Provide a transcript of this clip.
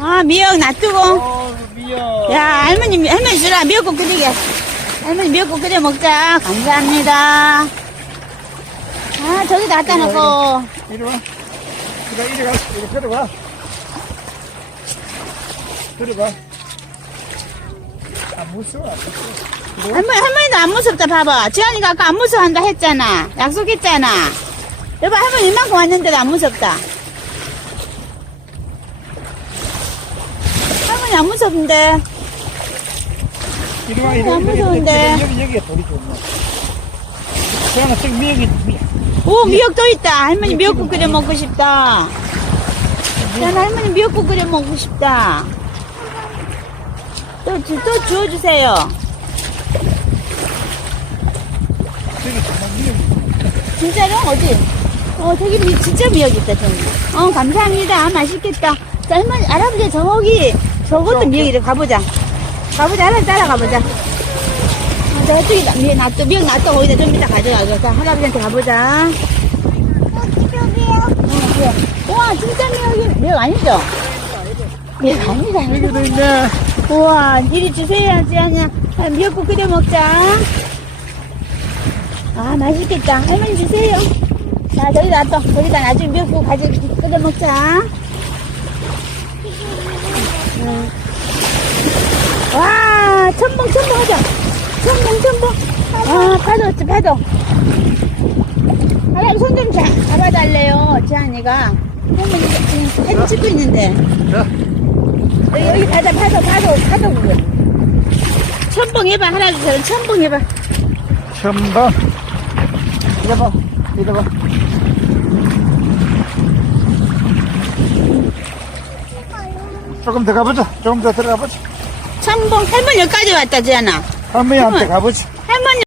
아, 미역 놔두고. 어, 미역. 야, 할머니, 할머니 주라. 미역국 끓이게. 할머니 미역국 끓여 먹자. 감사합니다. 아, 저기 갖다 놓고. 이리 와. 이리 이리 가. 이리 들어가. 들어가. 아, 무서워. 할머니, 할머니도 안 무섭다, 봐봐. 지안이가 아까 안 무서워한다 했잖아. 약속했잖아. 여보, 할머니 이만큼 왔는데도 안 무섭다. 할머니 안 무섭는데. 이리 와, 이리 안 와. 여기, 무서운데. 여기, 여기, 여기가 돌이 좋네. 그러나 저기 미역이, 미- 오, 미역 또 있다. 할머니 미역국 끓여 먹고 싶다. 난 할머니 미역국 끓여 먹고 싶다. 또, 주- 또 주워주세요. 저기 정말 미역이. 진짜로? 어디? 어, 저기 미, 진짜 미역 있다, 저기. 어, 감사합니다. 맛있겠다. 자, 할머니, 할아버지, 저기, 저것도 미역이래. 가보자. 가보자. 할아버지 따라가보자. 어, 저쪽이다. 미역 놔둬, 미역 놔둬. 거기다 좀 이따 가져가자. 자, 할아버지한테 가보자. 어. 우와, 진짜 미역이, 미역 아니죠? 미역 아니다. 여기도 있네. 우와, 이리 주세요, 지안이야. 아, 미역국 끓여 먹자. 아, 맛있겠다. 할머니 주세요. 자, 저기다 또, 저기다 나중에 미역국 가지 끓여 먹자. 응. 와, 첨벙, 첨벙 하자. 첨벙, 첨벙. 아, 파도, 파도. 할아버지 손좀 잡아달래요, 지안이가. 할머니 지금 사진 찍고 있는데. 자, 여기, 여기 바다, 파도, 파도, 파도 부분. 첨벙 해봐, 할아버지처럼 첨벙 해봐. 첨벙. 이리 봐. 이리 봐. 조금 더 가보자. 조금 더 들어가 보자. 첨벙, 할머니 여기까지 왔다, 지안아. 할머니한테. 가보자. 할머니